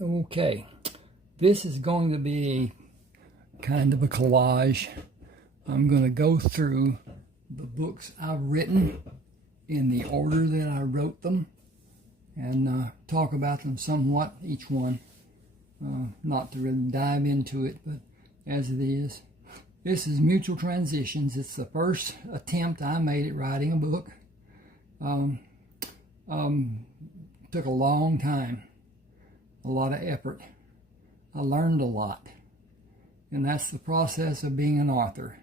Okay, this is going to be kind of a collage. I'm going to go through the books I've written in the order that I wrote them and talk about them somewhat, each one. Not to really dive into it, but as it is. This is Mutual Transitions. It's the first attempt I made at writing a book. Took a long time, a lot of effort. I learned a lot. And that's the process of being an author.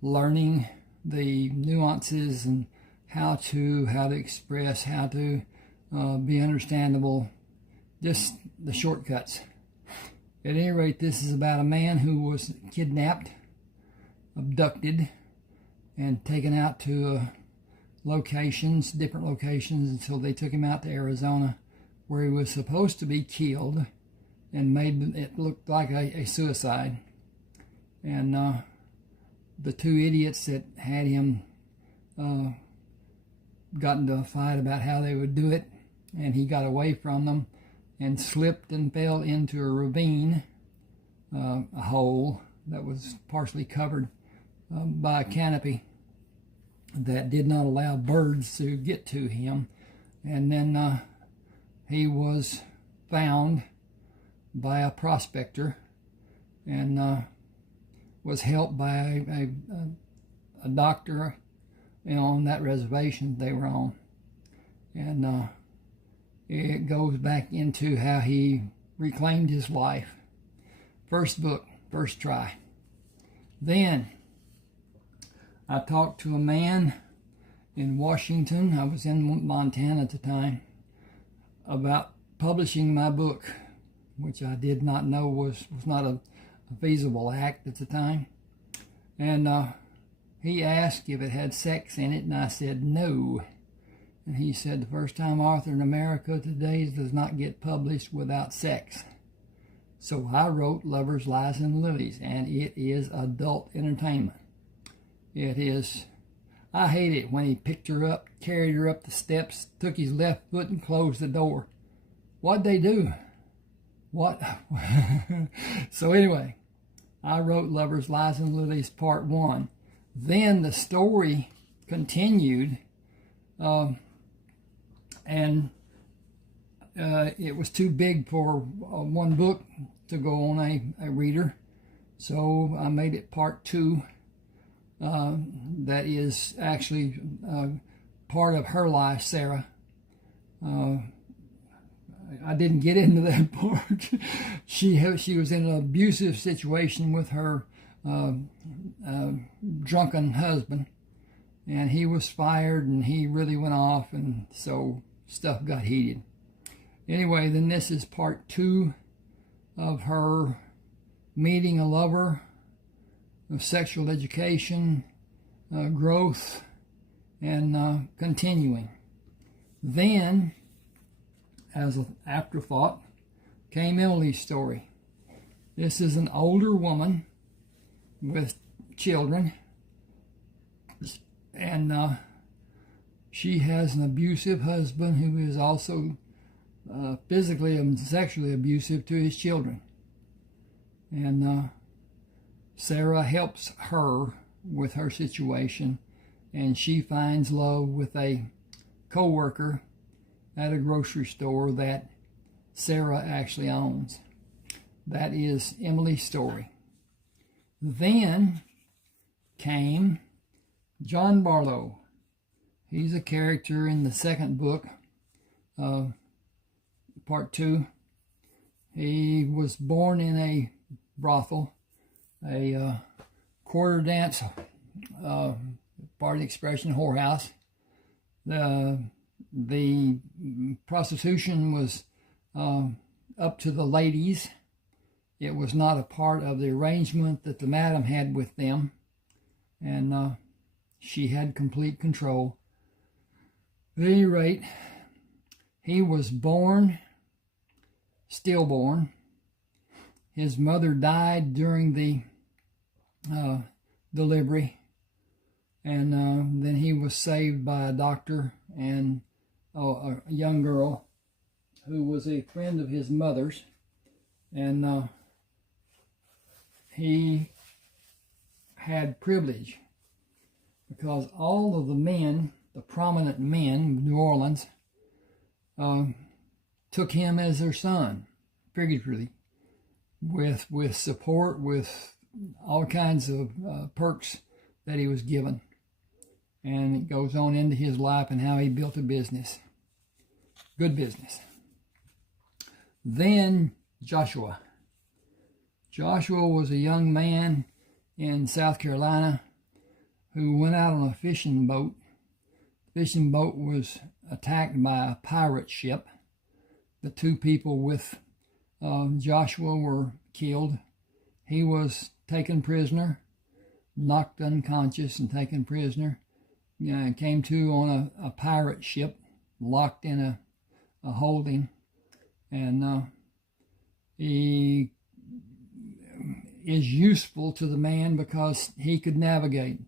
Learning the nuances and how to express, how to be understandable, just the shortcuts. At any rate, this is about a man who was kidnapped, abducted, and taken out to different locations, until they took him out to Arizona, where he was supposed to be killed and made it look like a suicide. And the two idiots that had him got into a fight about how they would do it, and he got away from them and slipped and fell into a ravine, a hole that was partially covered by a canopy that did not allow birds to get to him. And then he was found by a prospector and was helped by a doctor on that reservation they were on. And it goes back into how he reclaimed his life. First book, first try. Then I talked to a man in Washington, I was in Montana at the time, about publishing my book, which I did not know was not a feasible act at the time. And he asked if it had sex in it, and I said no. And he said, the first time author in America today does not get published without sex. So I wrote Lovers, Lies, and Lilies, and it is adult entertainment. It is. I hate it when he picked her up, carried her up the steps, took his left foot and closed the door. What'd they do? What? So anyway, I wrote Lovers, Lies, and Lilies Part 1. Then the story continued, and it was too big for one book to go on a reader. So I made it Part 2. That is actually part of her life, Sarah. I didn't get into that part. She was in an abusive situation with her drunken husband, and he was fired, and he really went off, and so stuff got heated. Anyway, then this is Part 2 of her meeting a lover, of sexual education, growth, and continuing. Then, as an afterthought, came Emily's story. This is an older woman with children, and she has an abusive husband who is also physically and sexually abusive to his children. And Sarah helps her with her situation, and she finds love with a co-worker at a grocery store that Sarah actually owns. That is Emily's story. Then came John Barlow. He's a character in the second book, Part 2. He was born in a brothel, a quarter dance, pardon the expression, whorehouse. The prostitution was up to the ladies. It was not a part of the arrangement that the madam had with them, and she had complete control. At any rate, he was born, stillborn. His mother died during the delivery, and then he was saved by a doctor and a young girl who was a friend of his mother's. And he had privilege because all of the men, the prominent men of New Orleans, took him as their son, figuratively, with support, with all kinds of perks that he was given. And it goes on into his life and how he built a business, good business. Then Joshua. Joshua was a young man in South Carolina who went out on a fishing boat. The fishing boat was attacked by a pirate ship. The two people with Joshua were killed. He was taken prisoner, knocked unconscious and taken prisoner. Came to on a pirate ship, locked in a holding. And he is useful to the man because he could navigate.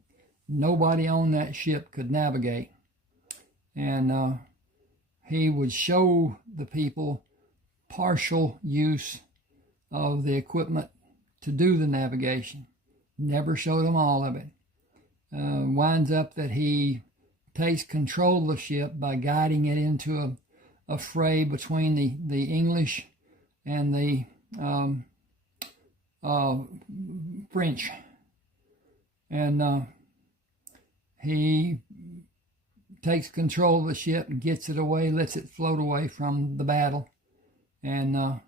Nobody on that ship could navigate. And he would show the people partial use of the equipment to do the navigation. Never showed them all of it. Winds up that he takes control of the ship by guiding it into a fray between the English and the French. And he takes control of the ship, gets it away, lets it float away from the battle, and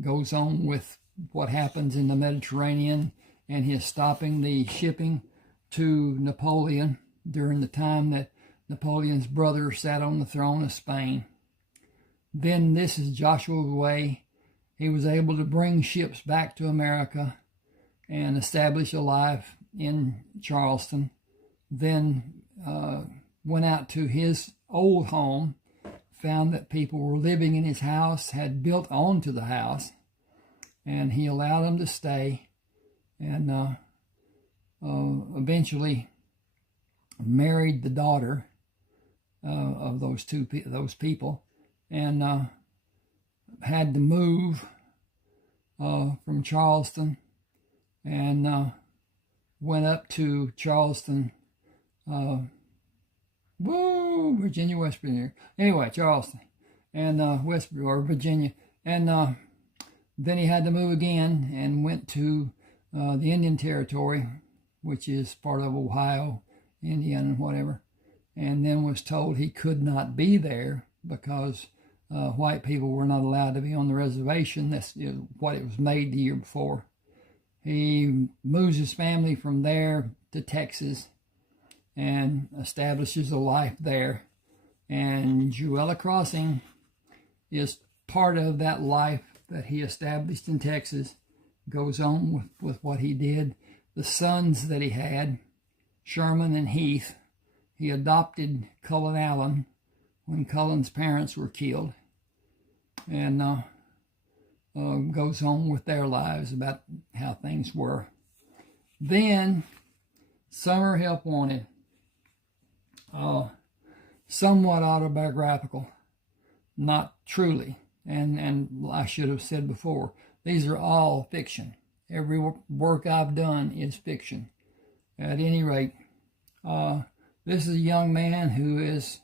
goes on with what happens in the Mediterranean and his stopping the shipping to Napoleon during the time that Napoleon's brother sat on the throne of Spain. Then this is Joshua's way. He was able to bring ships back to America and establish a life in Charleston. Then went out to his old home, found that people were living in his house, had built onto the house, and he allowed them to stay, and eventually married the daughter of those people, and had to move from Charleston, and went up to Charleston, Virginia, West Virginia. Anyway, Charleston and Virginia, and then he had to move again and went to the Indian Territory, which is part of Ohio, Indiana, and whatever, and then was told he could not be there because white people were not allowed to be on the reservation. That's what it was made the year before. He moves his family from there to Texas and establishes a life there. And Jewella Crossing is part of that life that he established in Texas. Goes on with what he did. The sons that he had, Sherman and Heath, he adopted Cullen Allen when Cullen's parents were killed. And goes on with their lives about how things were. Then, Summer Help Wanted. Somewhat autobiographical, not truly. And I should have said before, these are all fiction. Every work I've done is fiction. At any rate, this is a young man who is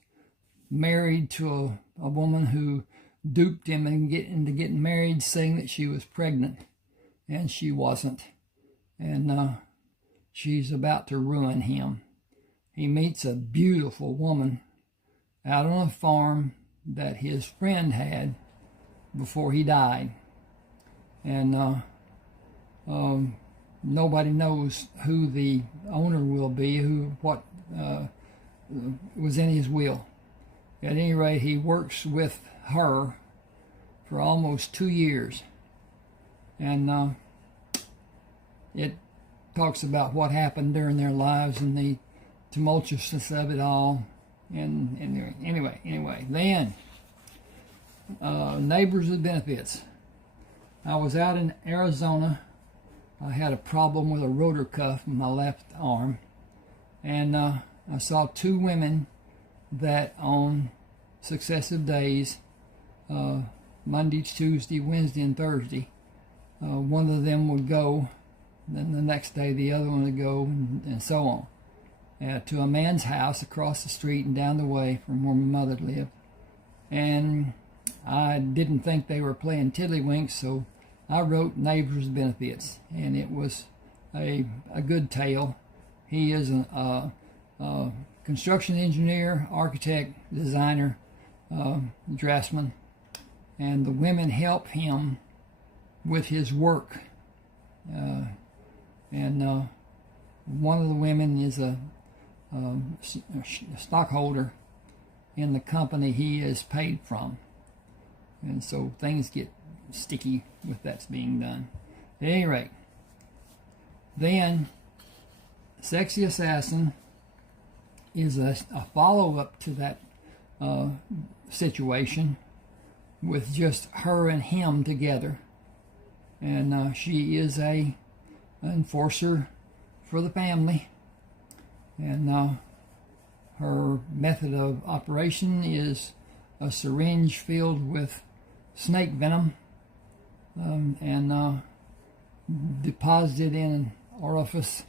married to a woman who duped him into getting married, saying that she was pregnant, and she wasn't. And she's about to ruin him. He meets a beautiful woman out on a farm that his friend had before he died. And nobody knows who the owner will be, what was in his will. At any rate, he works with her for almost 2 years. And it talks about what happened during their lives and the tumultuousness of it all. And anyway, then neighbors with benefits. I was out in Arizona. I had a problem with a rotor cuff in my left arm, and I saw two women that on successive days, Monday, Tuesday, Wednesday, and Thursday, one of them would go, then the next day the other one would go, and so on, to a man's house across the street and down the way from where my mother lived. And I didn't think they were playing tiddlywinks, so I wrote Neighbors Benefits, and it was a good tale. He is a construction engineer, architect, designer, draftsman, and the women help him with his work. And one of the women is a stockholder in the company he is paid from. And so things get sticky with that's being done. At any rate, then Sexy Assassin is a follow-up to that situation with just her and him together. And she is an enforcer for the family. And her method of operation is a syringe filled with snake venom and deposited in an orifice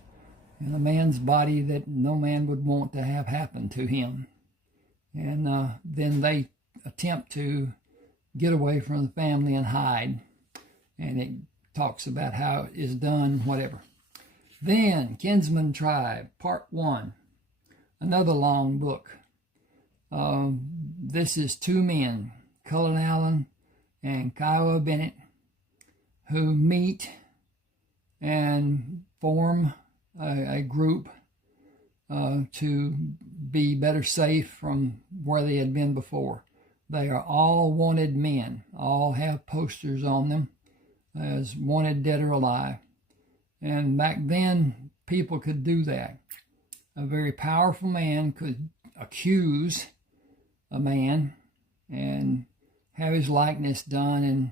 in a man's body that no man would want to have happen to him. And then they attempt to get away from the family and hide. And it talks about how it is done, whatever. Then, Kinsman Tribe, Part 1. Another long book. This is two men, Cullen Allen and Kiowa Bennett, who meet and form a group to be better safe from where they had been before. They are all wanted men, all have posters on them as wanted dead or alive. And back then, people could do that. A very powerful man could accuse a man and have his likeness done and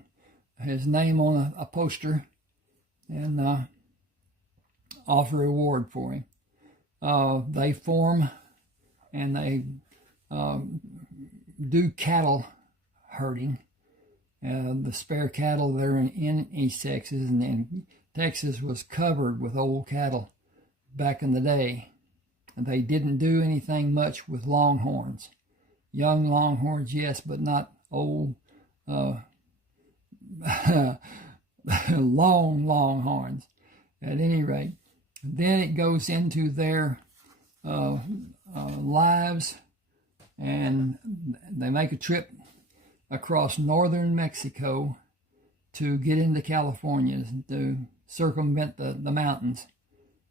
his name on a poster and offer a reward for him. They form and they do cattle herding. The spare cattle there in East Texas, and then Texas was covered with old cattle back in the day. They didn't do anything much with longhorns. Young longhorns, yes, but not old, long longhorns. At any rate, then it goes into their lives, and they make a trip across northern Mexico to get into California, to circumvent the mountains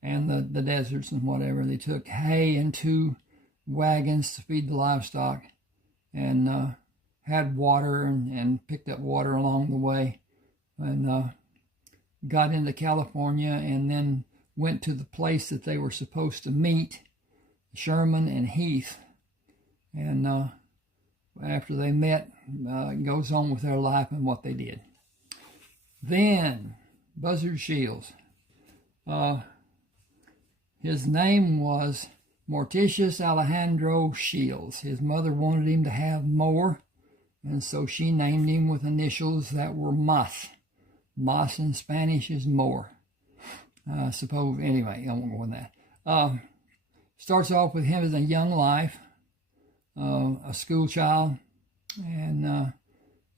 and the deserts and whatever. They took hay in 2 wagons to feed the livestock, and had water and picked up water along the way, and got into California, and then went to the place that they were supposed to meet, Sherman and Heath. And after they met, it goes on with their life and what they did. Then, Buzzard Shields. His name was Morticius Alejandro Shields. His mother wanted him to have more, and so she named him with initials that were Mas. Mas in Spanish is more. Suppose, anyway, I won't go on that. Starts off with him as a young life, a school child, and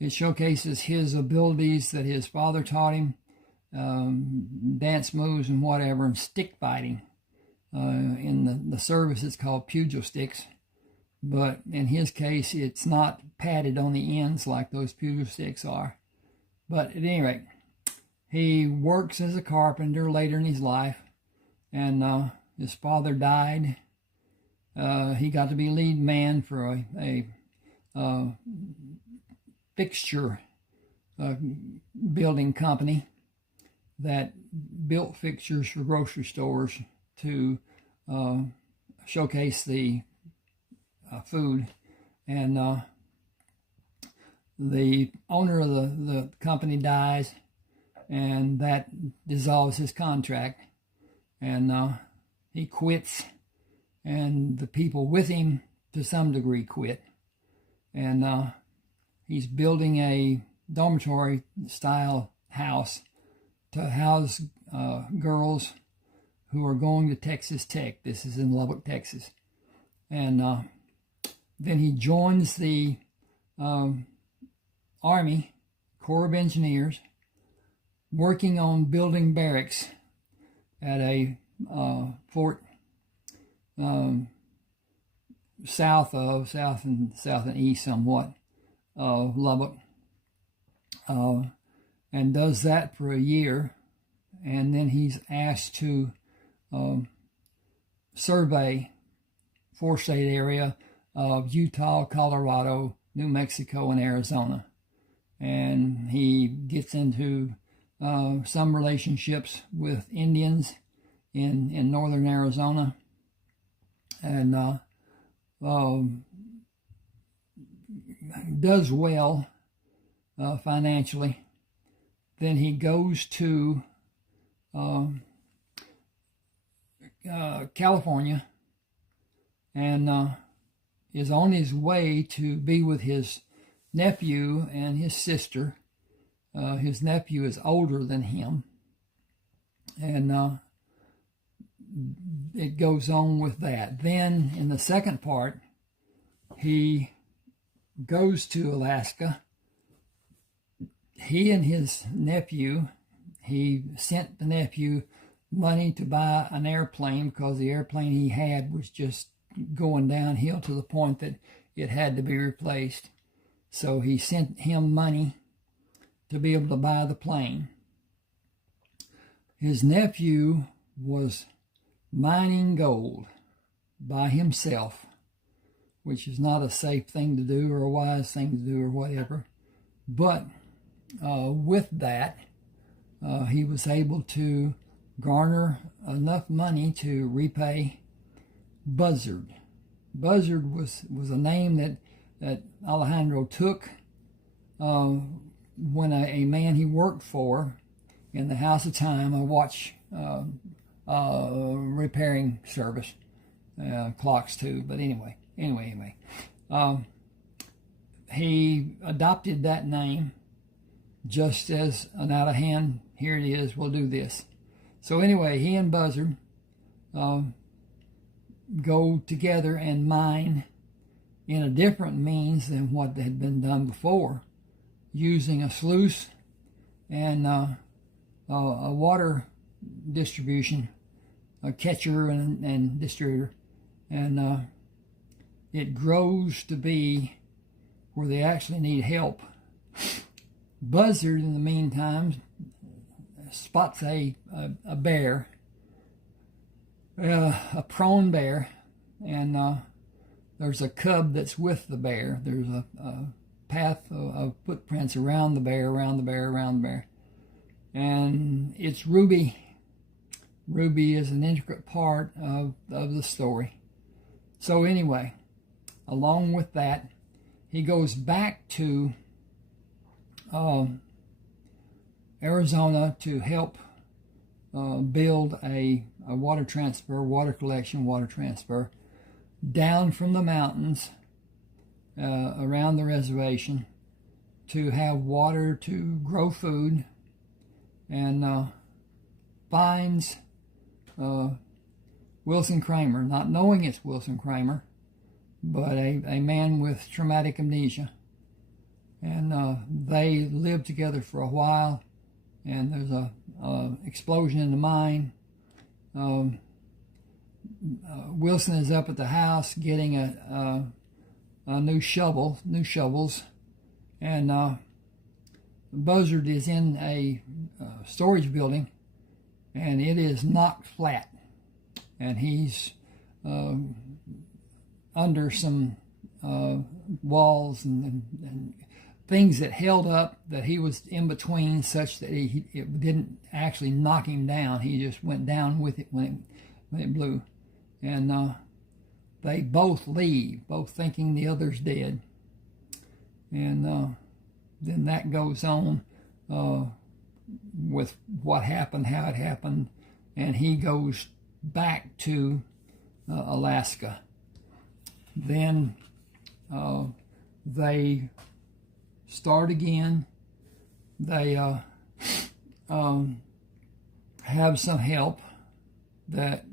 it showcases his abilities that his father taught him, dance moves and whatever, and stick fighting. In the service, it's called pugil sticks, but in his case, it's not padded on the ends like those pugil sticks are. But at any rate, he works as a carpenter later in his life, and his father died. He got to be lead man for a fixture building company that built fixtures for grocery stores to showcase the food. And the owner of the company dies, and that dissolves his contract, and he quits, and the people with him to some degree quit, and he's building a dormitory style house to house girls who are going to Texas Tech. This is in Lubbock, Texas. And then he joins the Army Corps of Engineers, working on building barracks at a fort south and east somewhat of Lubbock, and does that for a year, and then he's asked to survey four-state area of Utah, Colorado, New Mexico, and Arizona. And he gets into some relationships with Indians in northern Arizona, and does well financially. Then he goes to California and is on his way to be with his nephew and his sister. His nephew is older than him, and it goes on with that. Then in the second part, he goes to Alaska. He and his nephew, he sent the nephew money to buy an airplane because the airplane he had was just going downhill to the point that it had to be replaced. So he sent him money to be able to buy the plane. His nephew was mining gold by himself, which is not a safe thing to do or a wise thing to do or whatever. But with that, he was able to garner enough money to repay Buzzard. Buzzard was a name that Alejandro took when a man he worked for in the House of Time, a watch repairing service, clocks too. But anyway, he adopted that name just as an out of hand, here it is, we'll do this. So anyway, he and Buzzard go together and mine in a different means than what had been done before, using a sluice and a water distribution, a catcher and distributor. And it grows to be where they actually need help. Buzzard, in the meantime, spots a bear, a prone bear, and there's a cub that's with the bear. There's a path of footprints around the bear, and it's Ruby. Ruby is an intricate part of the story. So anyway, along with that, he goes back to Arizona to help build a water transfer down from the mountains around the reservation to have water to grow food, and finds Wilson Kramer, not knowing it's Wilson Kramer, but a man with traumatic amnesia. And they live together for a while, and there's a explosion in the mine. Wilson is up at the house getting a new shovels, and Buzzard is in a storage building, and it is knocked flat, and he's under some walls and things that held up that he was in between, such that it didn't actually knock him down. He just went down with it when it blew. And they both leave, both thinking the other's dead. And then that goes on with what happened, how it happened, and he goes back to Alaska. Then they start again. They have some help that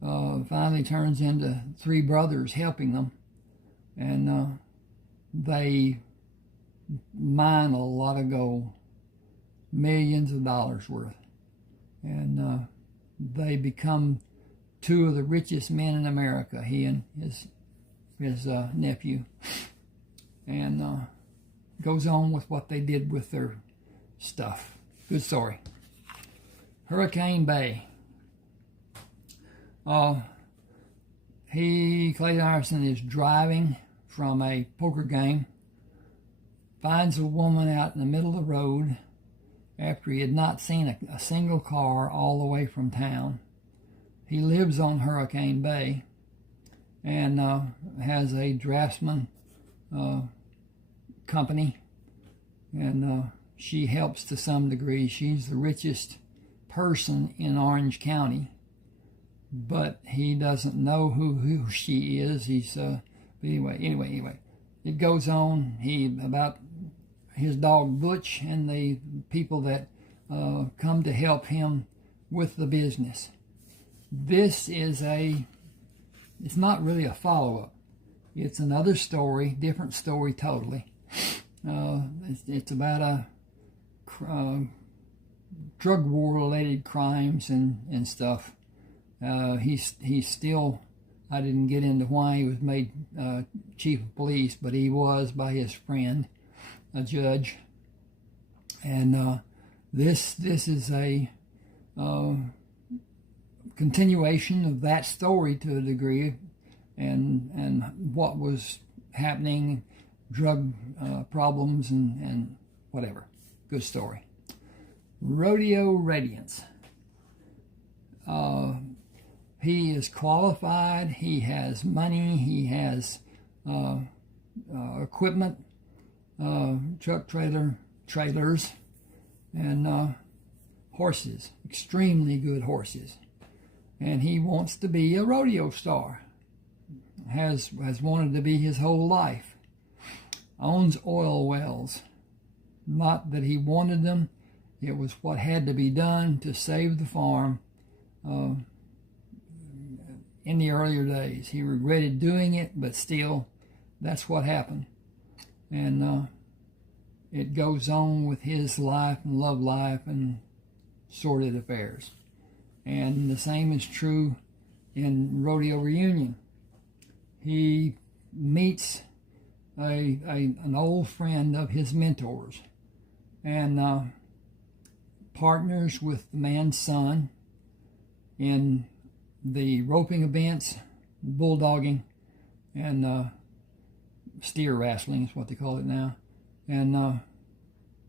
finally turns into three brothers helping them, and they mine a lot of gold, millions of dollars worth, and they become two of the richest men in America, he and his nephew, and goes on with what they did with their stuff. Good story. Hurricane Bay. Clay Iverson is driving from a poker game, finds a woman out in the middle of the road after he had not seen a single car all the way from town. He lives on Hurricane Bay and has a draftsman company, and she helps to some degree. She's the richest person in Orange County, but he doesn't know who she is. He's anyway, it goes on. About his dog Butch and the people that come to help him with the business. This is it's not really a follow-up. It's another story, different story totally. It's about a drug war-related crimes and stuff. He's still, I didn't get into why he was made chief of police, but he was by his friend, a judge. And this is a continuation of that story to a degree, and what was happening, drug problems and whatever. Good story. Rodeo Radiance. He is qualified, he has money, he has equipment, truck trailers, and horses, extremely good horses. And he wants to be a rodeo star. Has wanted to be his whole life. Owns oil wells. Not that he wanted them, it was what had to be done to save the farm. In the earlier days, he regretted doing it, but still, that's what happened. And it goes on with his life and love life and sordid affairs. And the same is true in Rodeo Reunion. He meets an old friend of his mentors and partners with the man's son in the roping events, bulldogging, and steer wrestling is what they call it now. And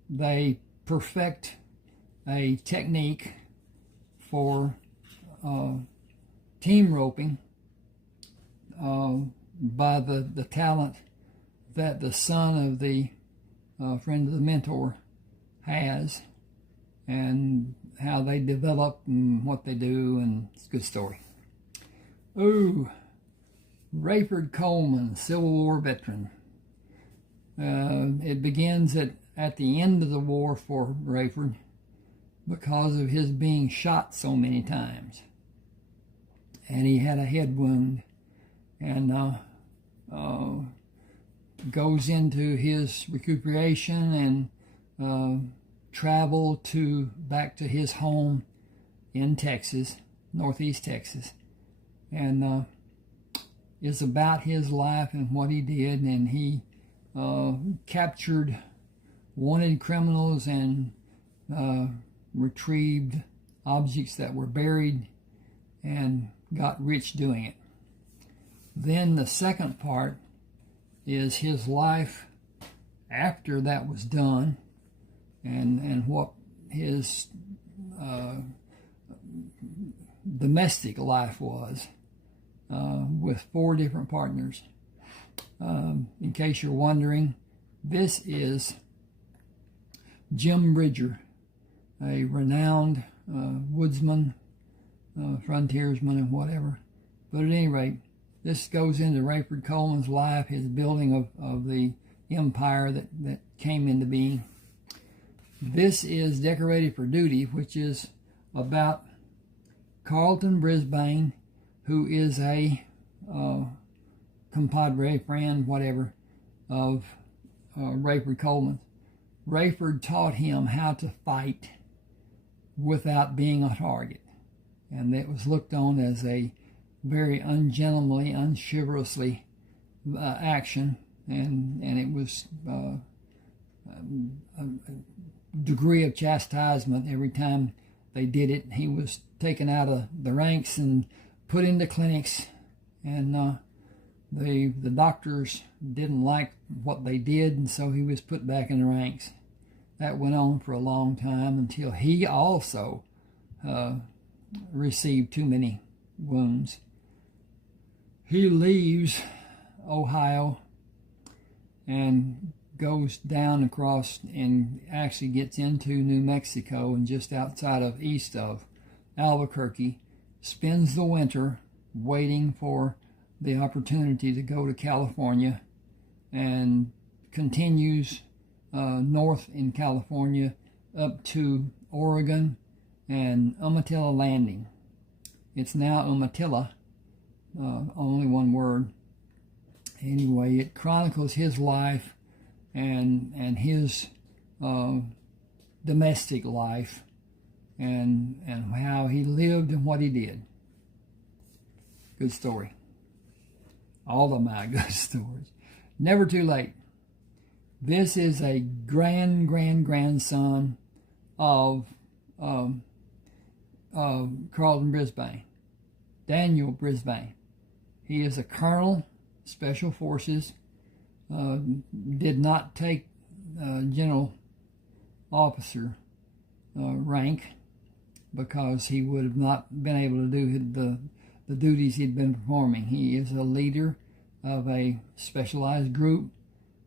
they perfect a technique for team roping by the talent that the son of the friend of the mentor has, and how they develop and what they do, and it's a good story. Ooh, Rayford Coleman, Civil War veteran. It begins at the end of the war for Rayford because of his being shot so many times. And he had a head wound, and goes into his recuperation and travel back to his home in Texas, northeast Texas, and is about his life and what he did. And he captured wanted criminals and retrieved objects that were buried and got rich doing it. Then the second part is his life after that was done, and what his domestic life was with 4 different partners. In case you're wondering, this is Jim Bridger, a renowned woodsman, frontiersman, and whatever. But at any rate, this goes into Rayford Coleman's life, his building of the empire that came into being. This is Decorated for Duty, which is about Carlton Brisbane, who is a compadre, friend, whatever, of Rayford Coleman. Rayford taught him how to fight without being a target, and it was looked on as a very ungentlemanly, unchivalrously action, and it was a degree of chastisement every time they did it. He was taken out of the ranks and put into clinics, and the doctors didn't like what they did, and so he was put back in the ranks. That went on for a long time until he also received too many wounds. He leaves Ohio and goes down across and actually gets into New Mexico, and just east of Albuquerque, spends the winter waiting for the opportunity to go to California, and continues north in California up to Oregon and Umatilla Landing. It's now Umatilla, only one word. Anyway, it chronicles his life and his domestic life, and how he lived and what he did. Good story. All of my good stories. Never too late. This is a grandson of Carlton Brisbane, Daniel Brisbane. He is a colonel, Special Forces, did not take general officer rank because he would have not been able to do the duties he'd been performing. He is a leader of a specialized group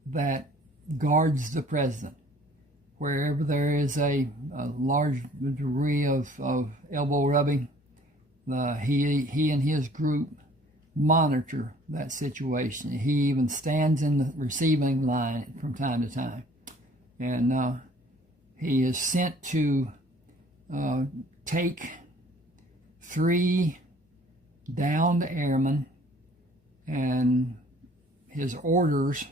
that guards the president. Wherever there is a large degree of elbow rubbing, he and his group monitor that situation. He even stands in the receiving line from time to time. And he is sent to take 3 downed airmen, and his orders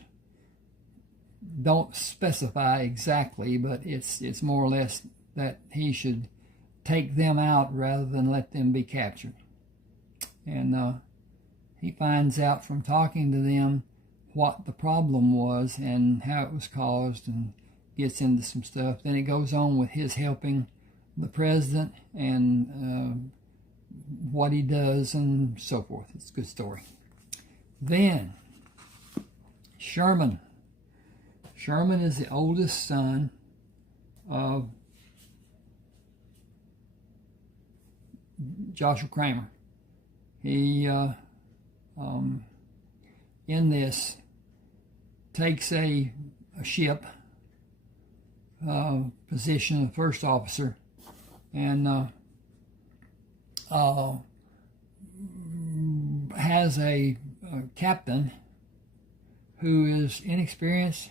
don't specify exactly, but it's more or less that he should take them out rather than let them be captured. And he finds out from talking to them what the problem was and how it was caused, and gets into some stuff. Then it goes on with his helping the president and what he does and so forth. It's a good story. Then Sherman. Sherman is the oldest son of Joshua Kramer. He, in this, takes a ship, position of first officer, and has a captain who is inexperienced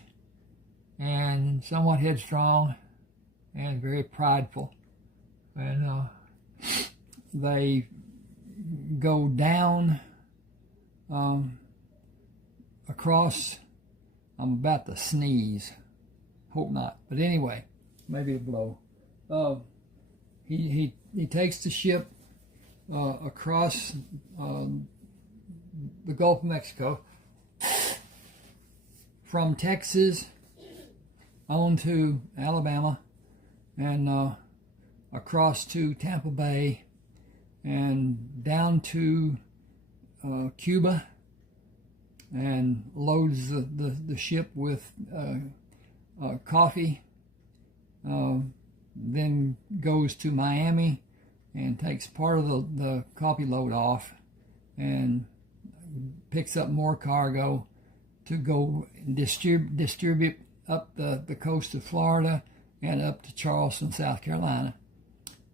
and somewhat headstrong and very prideful. And they go down across, I'm about to sneeze, hope not, but anyway, maybe a blow. He takes the ship across the Gulf of Mexico from Texas on to Alabama, and across to Tampa Bay, and down to Cuba, and loads the ship with coffee, then goes to Miami and takes part of the coffee load off, and picks up more cargo to go distribute up the coast of Florida and up to Charleston, South Carolina.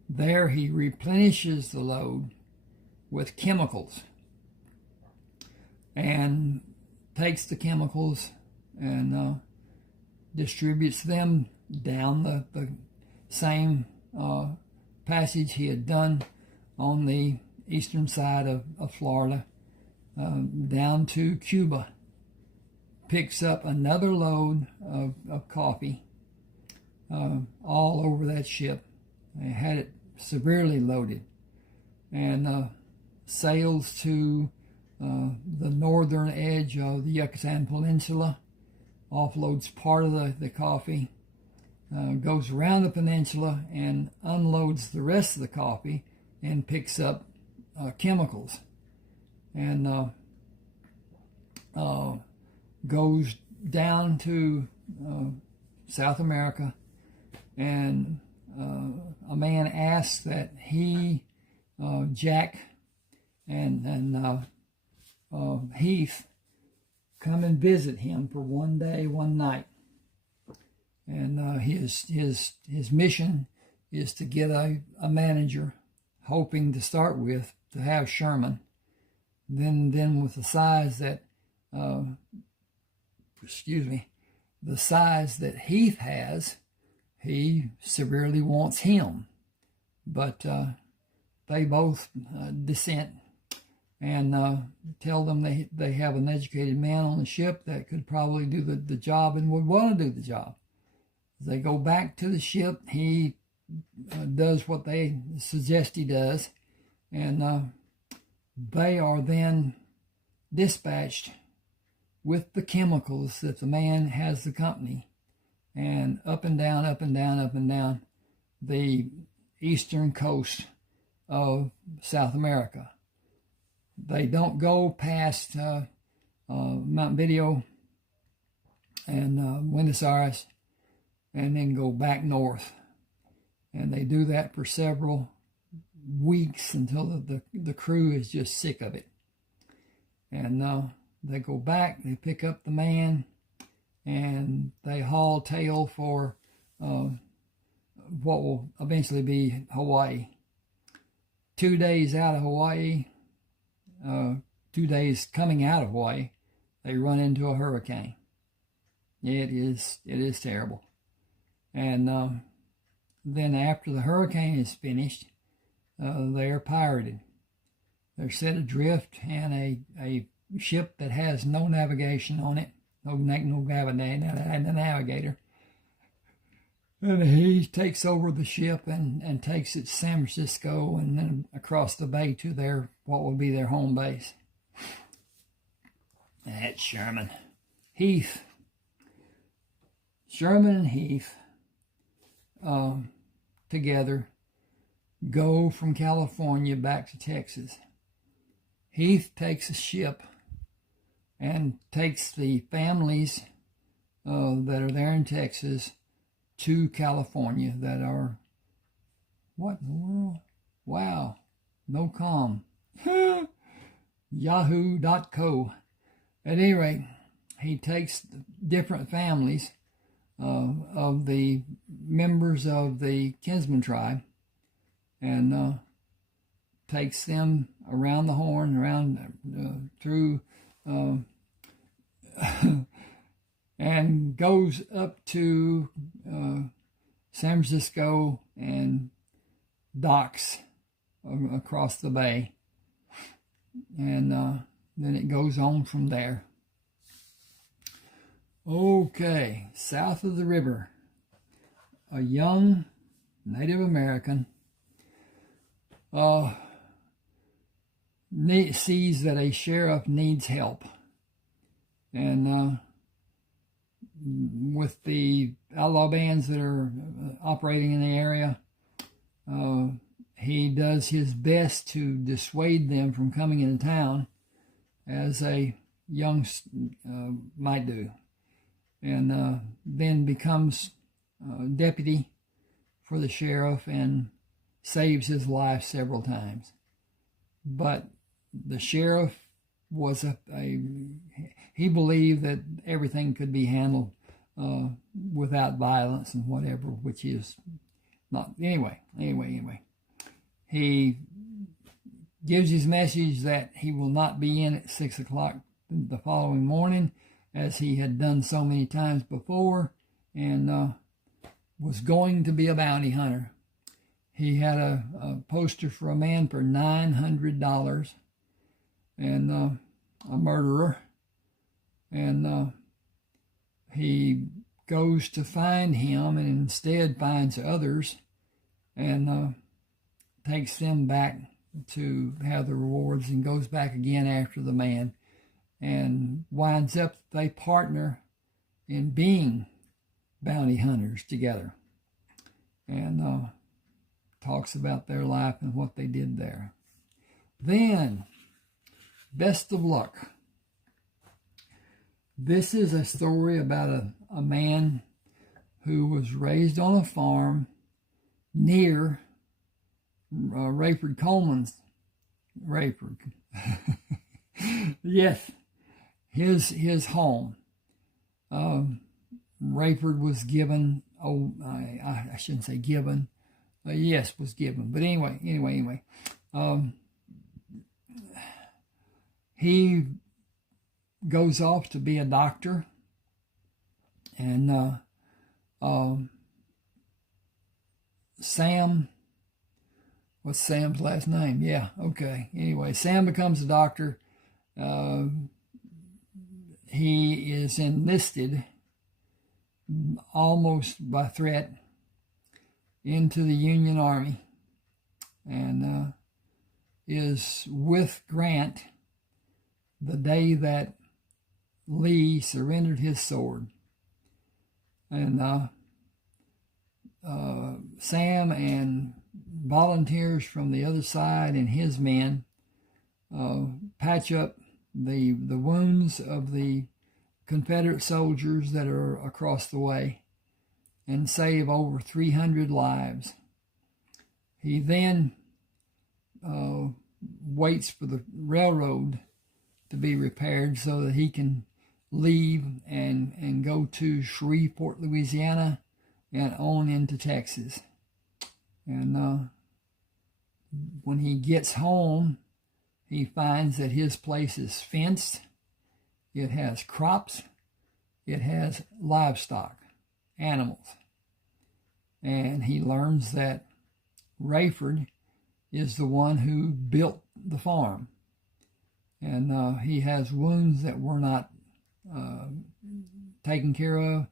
There he replenishes the load with chemicals and takes the chemicals and distributes them down the same passage he had done on the eastern side of Florida down to Cuba. Picks up another load of coffee all over that ship. They had it severely loaded, and sails to the northern edge of the Yucatan Peninsula, offloads part of the coffee, goes around the peninsula and unloads the rest of the coffee and picks up chemicals, and goes down to South America, and a man asks that he, Jack, and Heath come and visit him for one day, one night. And his mission is to get a manager, hoping to start with to have Sherman. Then with the size that the size that Heath has, he severely wants him. But they both dissent and tell them they have an educated man on the ship that could probably do the job and would want to do the job. As they go back to the ship, he does what they suggest he does, and they are then dispatched with the chemicals that the man has the company, and up and down, up and down, up and down the eastern coast of South America. They don't go past Mount Video and Buenos Aires and then go back north. And they do that for several weeks until the crew is just sick of it. And they go back, they pick up the man, and they haul tail for what will eventually be Hawaii. 2 days out of Hawaii, 2 days coming out of Hawaii, they run into a hurricane. It is terrible. And then after the hurricane is finished, they are pirated. They're set adrift, and a ship that has no navigation on it, no navigator. And he takes over the ship and takes it to San Francisco and then across the bay to what will be their home base. That's Sherman. Heath. Sherman and Heath together go from California back to Texas. Heath takes a ship and takes the families that are there in Texas to California that are, what in the world? Wow, no com. Yahoo.co. At any rate, he takes different families of the members of the Kinsman tribe and takes them around the Horn, around through, and goes up to San Francisco and docks across the bay. And then it goes on from there. Okay, south of the river, a young Native American sees that a sheriff needs help. And with the outlaw bands that are operating in the area, he does his best to dissuade them from coming into town, as a young might do, and then becomes deputy for the sheriff and saves his life several times. But the sheriff was he believed that everything could be handled without violence and whatever, which is not. Anyway. He gives his message that he will not be in at 6 o'clock the following morning, as he had done so many times before, and was going to be a bounty hunter. he had a poster for a man for $900, and a murderer, and he goes to find him and instead finds others and takes them back to have the rewards and goes back again after the man and winds up they partner in being bounty hunters together, and talks about their life and what they did there. Then, Best of Luck. This is a story about a man who was raised on a farm near Rayford Coleman's. Rayford. Yes, his home. Rayford was given, I shouldn't say given, yes, was given. But anyway. He goes off to be a doctor, and Sam, what's Sam's last name? Yeah, okay. Anyway, Sam becomes a doctor. He is enlisted almost by threat into the Union Army, and is with Grant the day that Lee surrendered his sword. And Sam and volunteers from the other side and his men patch up the wounds of the Confederate soldiers that are across the way and save over 300 lives. He then waits for the railroad to be repaired so that he can leave and go to Shreveport, Louisiana, and on into Texas. And when he gets home, he finds that his place is fenced. It has crops. It has livestock, animals. And he learns that Rayford is the one who built the farm. And he has wounds that were not taken care of.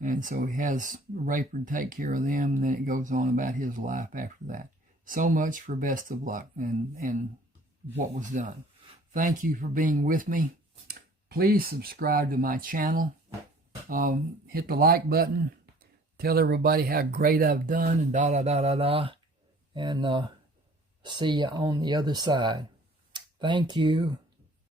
And so he has Rayford take care of them, and then it goes on about his life after that. So much for Best of Luck and what was done. Thank you for being with me. Please subscribe to my channel. Hit the like button. Tell everybody how great I've done and da-da-da-da-da. And see you on the other side. Thank you.